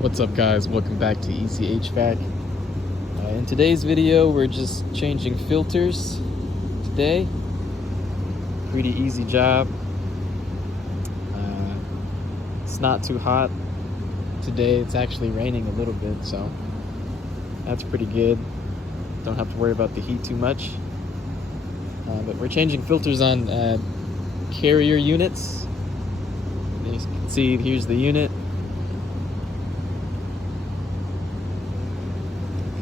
What's up, guys? Welcome back to Easy HVAC. In today's video, we're just changing filters today. Pretty easy job. It's not too hot today. It's actually raining a little bit, so that's pretty good. Don't have to worry about the heat too much. But we're changing filters on carrier units. As you can see, here's the unit.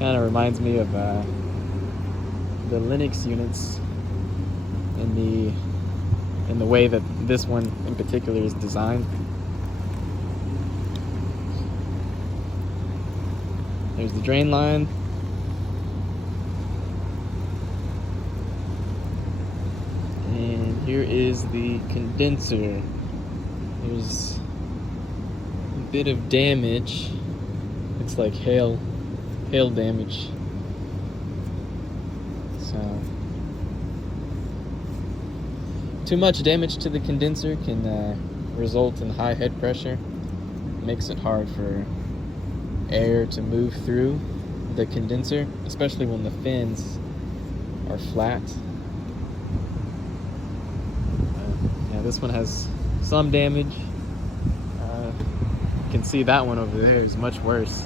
Kind of reminds me of the Linux units in the way that this one in particular is designed. There's the drain line. And here is the condenser. There's a bit of damage. It's like hail damage. So too much damage to the condenser can result in high head pressure. It makes it hard for air to move through the condenser, especially when the fins are flat. Yeah, this one has some damage. You can see that one over there is much worse.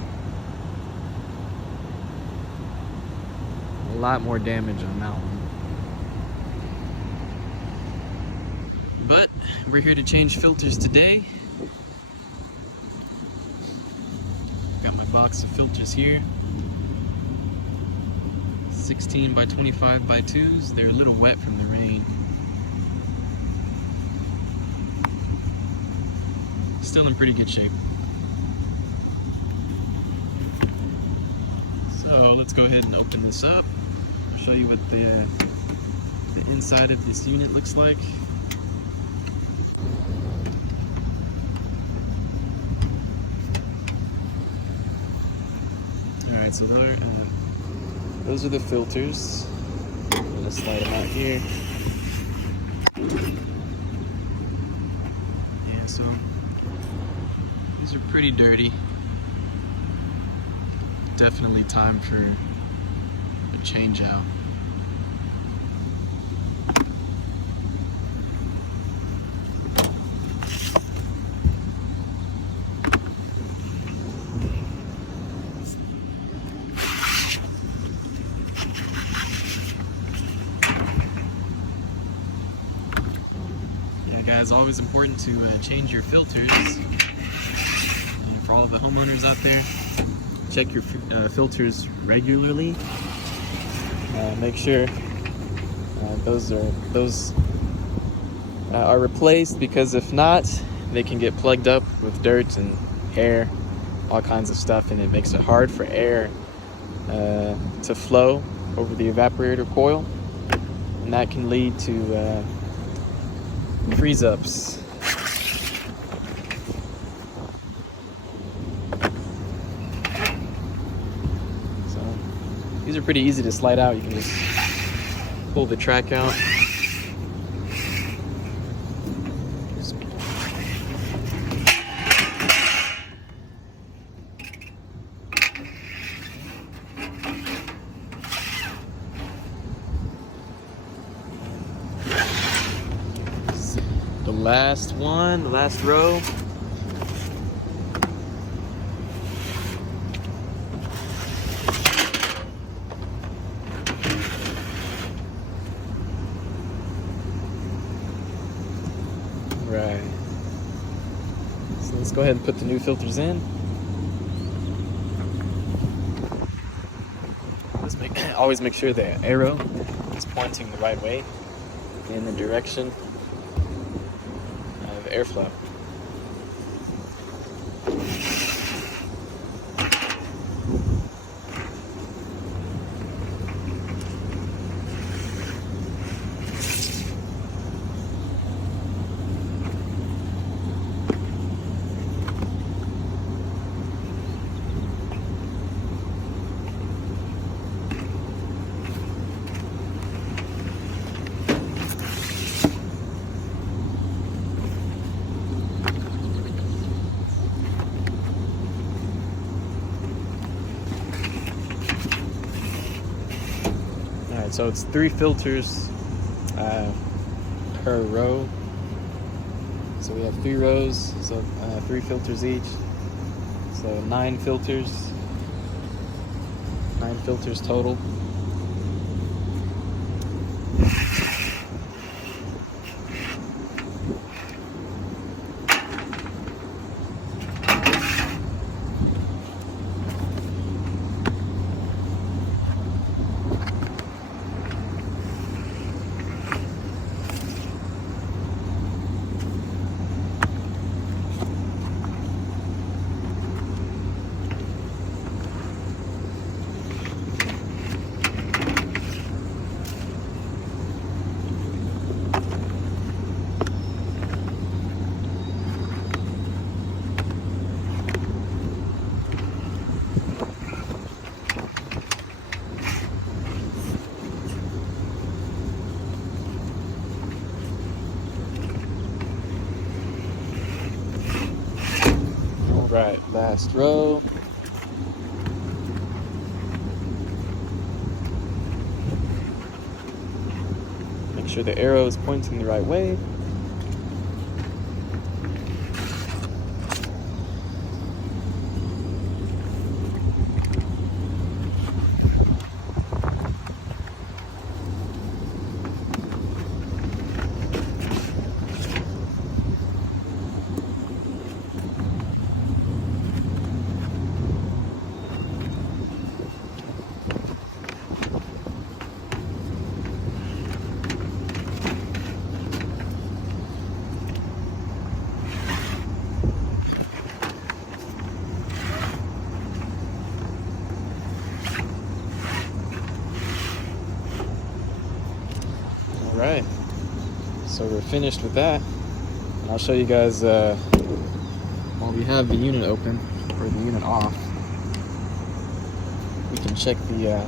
A lot more damage on that one. But we're here to change filters today. Got my box of filters here. 16 by 25 by 2s. They're a little wet from the rain. Still in pretty good shape. So let's go ahead and open this up. I'll show you what the inside of this unit looks like. Alright, so those are the filters. I'm gonna slide them out here. Yeah, so these are pretty dirty. Definitely time for a change out. Yeah, guys, always important to change your filters. For all of the homeowners out there, check your filters regularly. Make sure those are replaced, because if not, they can get plugged up with dirt and hair, all kinds of stuff, and it makes it hard for air to flow over the evaporator coil, and that can lead to freeze-ups. These are pretty easy to slide out. You can just pull the track out. The last one, the last row. Right. So let's go ahead and put the new filters in. Always make sure the arrow is pointing the right way in the direction of airflow. So it's 3 filters per row. So we have 3 rows, so 3 filters each. So 9 filters. 9 filters total. Right, last row. Make sure the arrow is pointing the right way. Alright, so we're finished with that, and I'll show you guys while we have the unit open, or the unit off, we can check the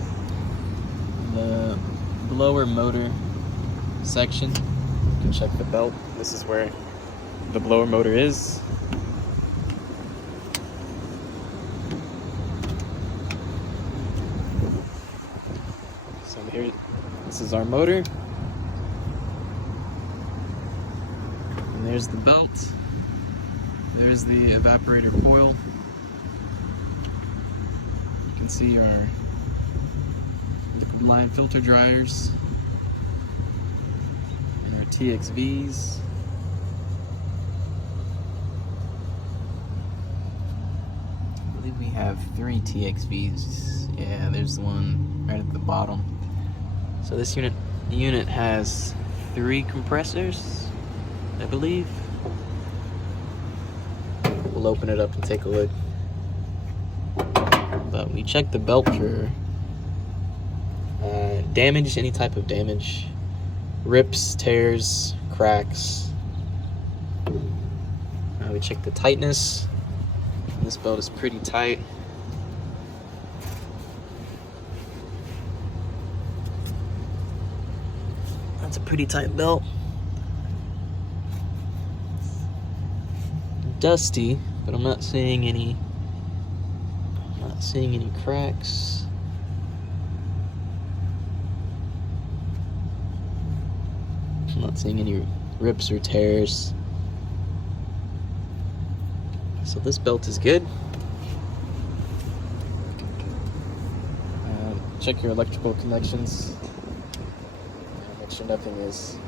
blower motor section. You can check the belt. This is where the blower motor is. So here, this is our motor. And there's the belt. There's the evaporator coil. You can see our liquid line filter dryers and our TXVs. I believe we have 3 TXVs. Yeah, there's the one right at the bottom. So this unit has 3 compressors, I believe. We'll open it up and take a look. But we checked the belt for damage, any type of damage, rips, tears, cracks. We checked the tightness. This belt is pretty tight. That's a pretty tight belt. Dusty, but I'm not seeing any cracks. I'm not seeing any rips or tears. So this belt is good. Check your electrical connections. Make sure nothing is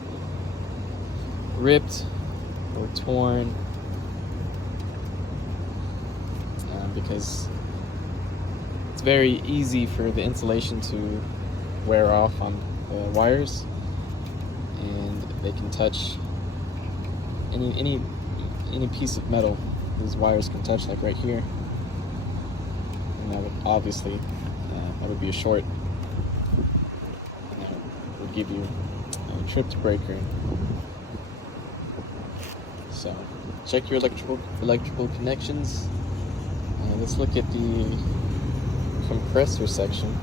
ripped or torn. Because it's very easy for the insulation to wear off on the wires, and they can touch any piece of metal. These wires can touch, like right here, and that would obviously that would be a short, and that would give you a tripped breaker. So check your electrical connections. Let's look at the compressor section.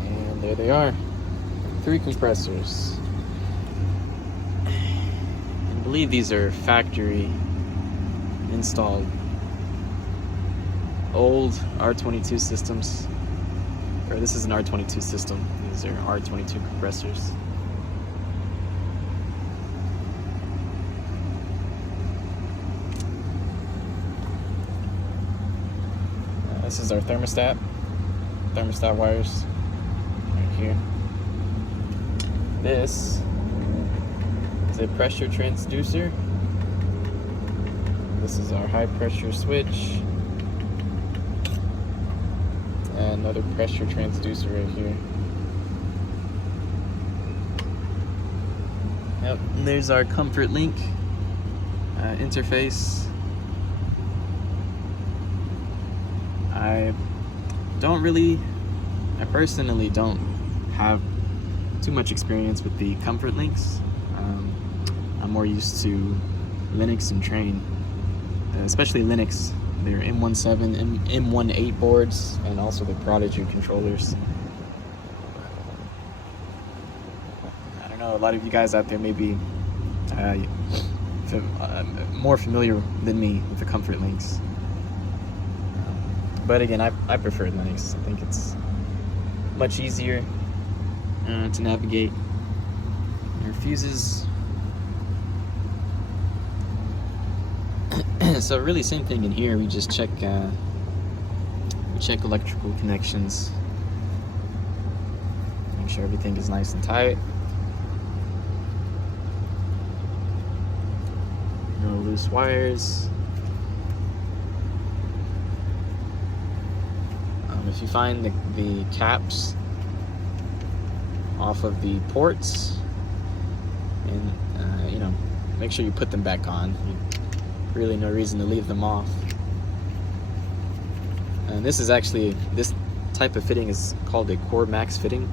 And there they are. 3 compressors. believe these are factory installed old R22 systems, or this is an R22 system. These are R22 compressors. This is our thermostat wires right here. This is a pressure transducer. This is our high pressure switch. And another pressure transducer right here. Yep, and there's our comfort link interface. I personally don't have too much experience with the comfort links. I'm more used to Linux and Train, especially Linux. They're M17 and M18 boards, and also the Prodigy controllers. I don't know, a lot of you guys out there may be more familiar than me with the comfort links. But again, I prefer Linux. I think it's much easier to navigate. Your fuses. So really same thing in here. We just check electrical connections. Make sure everything is nice and tight. No loose wires. If you find the caps off of the ports, and make sure you put them back on. Really no reason to leave them off. And this type of fitting is called a Core Max fitting.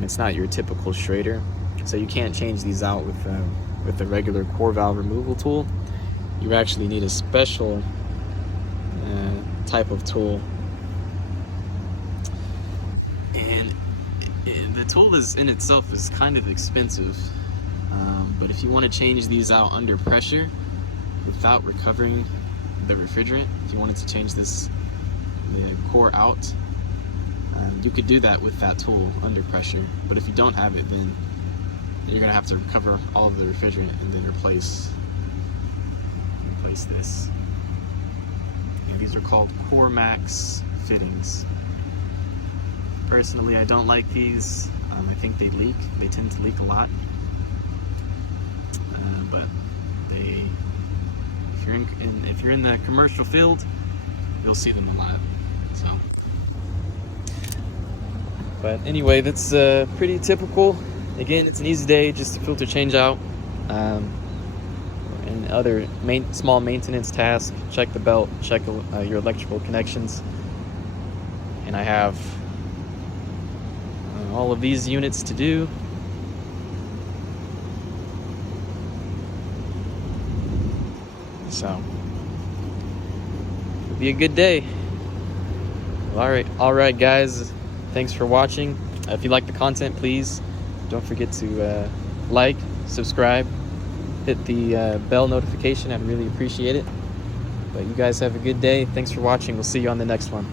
It's not your typical Schrader, so you can't change these out with the regular core valve removal tool. You actually need a special type of tool. And the tool in itself is kind of expensive, but if you want to change these out under pressure without recovering the refrigerant, if you wanted to change the core out, you could do that with that tool under pressure. But if you don't have it, then you're gonna have to recover all of the refrigerant and then replace this. And these are called Core Max fittings. Personally, I don't like these. I think they leak. They tend to leak a lot. But if you're in the commercial field, you'll see them a lot. So, but anyway, that's pretty typical. Again, it's an easy day, just a filter change out, and other small maintenance tasks. Check the belt, check your electrical connections, and I have all of these units to do. So it'll be a good day. All right, guys. Thanks for watching. If you like the content, please don't forget to like, subscribe, hit the bell notification. I'd really appreciate it. But you guys have a good day. Thanks for watching. We'll see you on the next one.